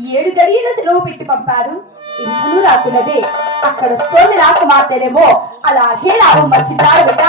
7 గడియల సెలవు పెట్టి పంపారు. ఇంకనూ రాకున్నదే. అక్కడ వస్తోంది రాకుమార్తెనేమో. అలాగే రావం వచ్చిందారు బిడ్డ.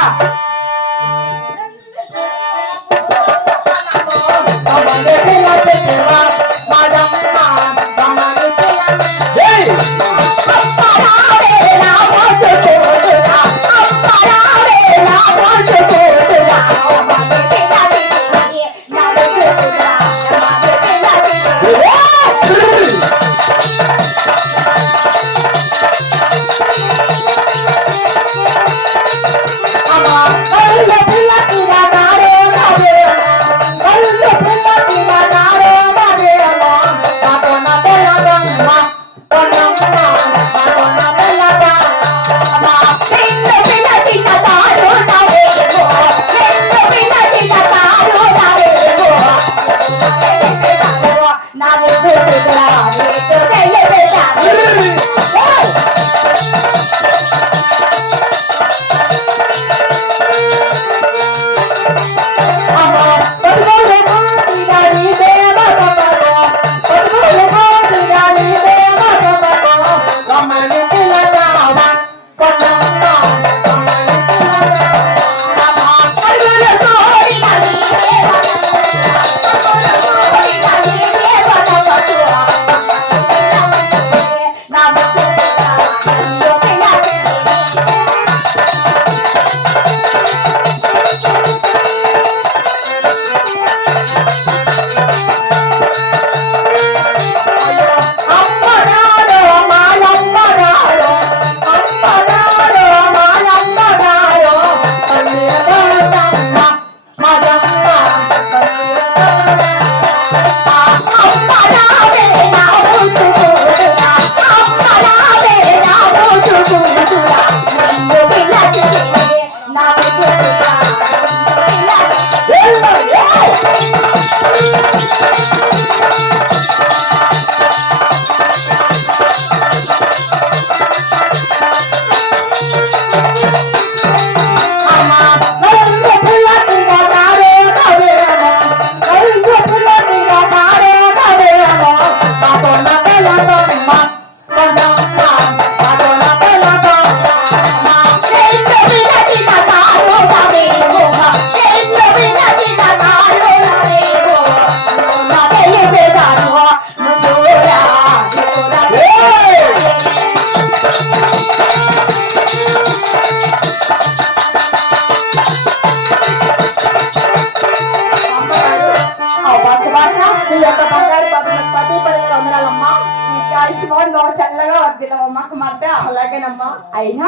చల్లగా వద్దిలవమ్మా కుమార్తె. అలాగేనమ్మా. అయినా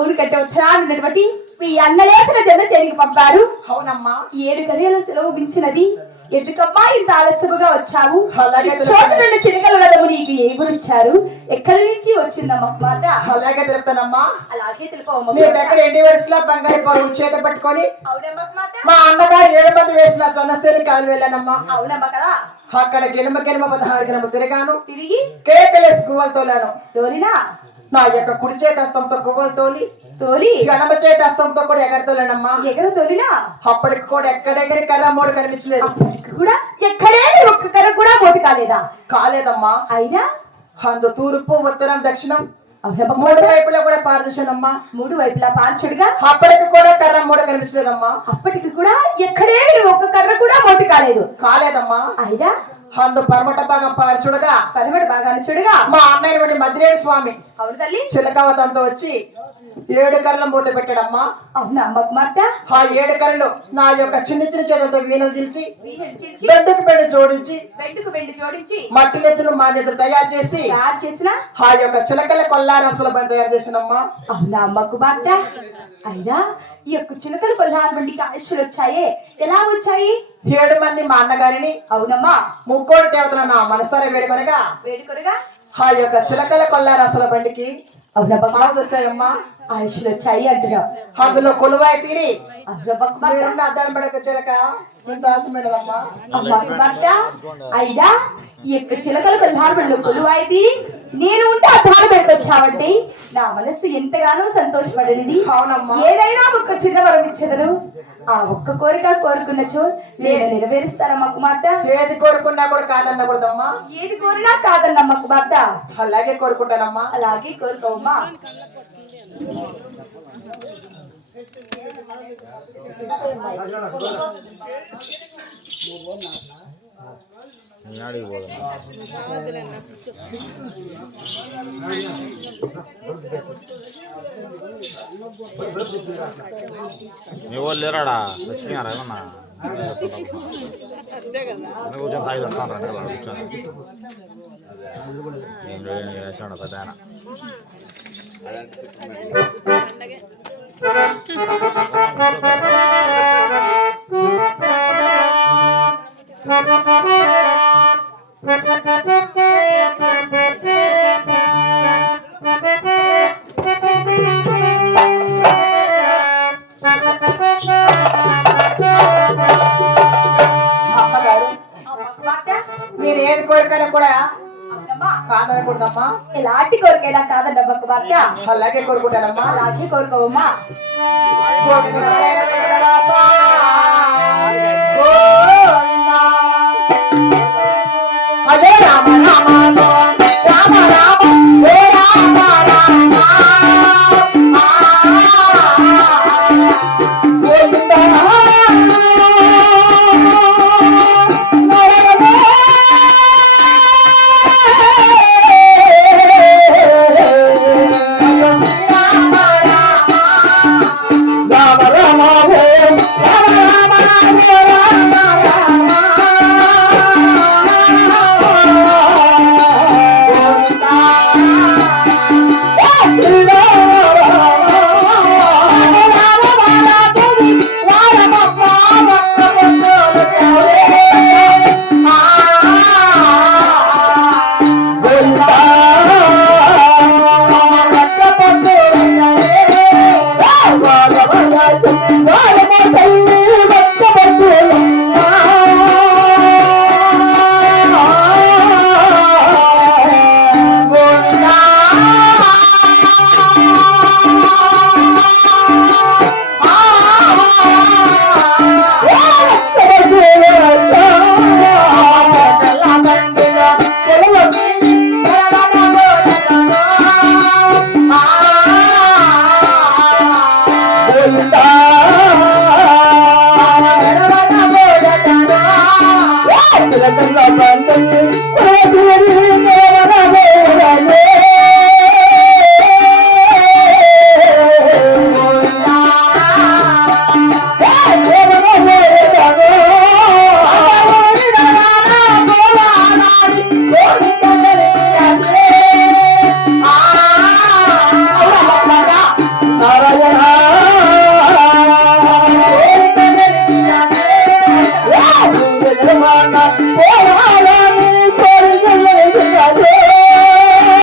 ఊరికంటే ఉత్తరాన్నటువంటి మీ అన్నలేసిన జన చేరికి పంపారు. అవునమ్మా. 7 గడియల సెలవు మించినది. ఎందుకమ్మా ఇంత ఆలస్యముగా వచ్చావు? చోటు నుండి చిలకల రథము నీకు ఏ గురించారు? ఎక్కడి నుంచి వచ్చిందమ్మా కుమార్తె? అలాగే తెలుపుతానమ్మా. అలాగే తెలుపవమ్మా. నీ దగ్గర 8 వరుసల బంగారు పొడవు చేత పట్టుకొని అవునమ్మా కుమార్తె మా అన్నగారు 7 మంది వేసిన జొన్నసేని కాలు వెళ్ళానమ్మా. అవునమ్మా కదా. అక్కడ గిలమ 16 గిలమ తిరిగాను. తిరిగి కేకలేసి గువ్వలు తోలాను. తోలినా నా యొక్క కుడి చేతస్తంతో గువ్వలు తోలి గణమ చేతస్తంతో కూడా ఎగరతోలేనమ్మా. ఎగర తోలినా అప్పటికి కూడా ఎక్కడెగరి కర్ర మోడు కనిపించలేదు. కూడా ఎక్కడే ఒక్క కర్ర కూడా మోటు కాలేదమ్మా. అయినా అందు తూర్పు ఉత్తరం దక్షిణం 3 వైపులా కూడా పారదర్శనమ్మా. 3 వైపులా పార్చుడుగా అప్పటికి కూడా కర్ర మోడ కనిపించలేదమ్మా. అప్పటికి కూడా ఎక్కడే ఒక్క కర్ర కూడా మోటు కాలేదమ్మా. అయినా అందు పరమట భాగం పారచుడుగా మా అన్నయ్య మద్రేడు స్వామి అవును తల్లి చిలకావతంతో వచ్చి 7 కర్రల మూట పెట్టాడమ్మా. అవునా అమ్మ కుమార్తె. ఆ 7 కర్రలు నా యొక్క చిన్న చేతులతో వీణలు దిల్చి బెడ్డుకు బెడ్డు జోడించి మట్టి నెత్తులు మా నెత్తులు తయారు చేసిన ఆ యొక్క చిలకల కొల్లారంసల బండి తయారు చేసినమ్మా. అవునా అమ్మ కుమార్తె. అయినా ఈ యొక్క చిలకల కొల్లారం బండికి ఆయుష్లు వచ్చాయే, ఎలా వచ్చాయి? 7 మంది మా అన్నగారిని అవునమ్మా ముక్కోడి దేవతలు నా మనసారా వేడుకొనగా ఆ యొక్క చిలకల కొల్లారంసల బండికి అవునా వచ్చాయమ్మా. ఆయుష్లు వచ్చాయి అంటున్నావు. అందులో కొలువాయి తీరి అద్దాలు పడక చిలక అయినా ఈ యొక్క చిలకల కొల్లారంలో కొలువాయి తీరి నేను ఉంటే అద్దాలు పెట్టొచ్చావంటే నా మనస్సు ఎంతగానో సంతోషపడేది. అవునమ్మా. ఏదైనా ఒక చిన్న వరం ఇచ్చేదను. ఆ ఒక్క కోరిక కోరుకున్నచో నేను నెరవేరుస్తానమ్మా కుమార్తె. ఏది కోరుకున్నా కూడా కాదన్నకూడదమ్మా. ఏది కోరినా కాదన్నమ్మా కుమార్తె. అలాగే కోరుకుంటానమ్మా. అలాగే కోరుకోవమ్మా. మీ వాళ్ళు లేరాడా వచ్చినారా ఏమన్నా కూర్చొని తాగి వస్తాను రండి కూర్చొని ఏం చేసాడు పెద్ద ఆయన మీరు ఏది కోరికైనా కూడా కాదనకూడదమ్మా. ఎలాంటి కోరికైనా కాదన్నమ్మా కుమార్తె. అలాగే కోరుకుంటానమ్మా. అలాగే కోరుకోవమ్మా. అదే రామ రామ రామ రామ హే రామ రామ పోరాలని కోరికల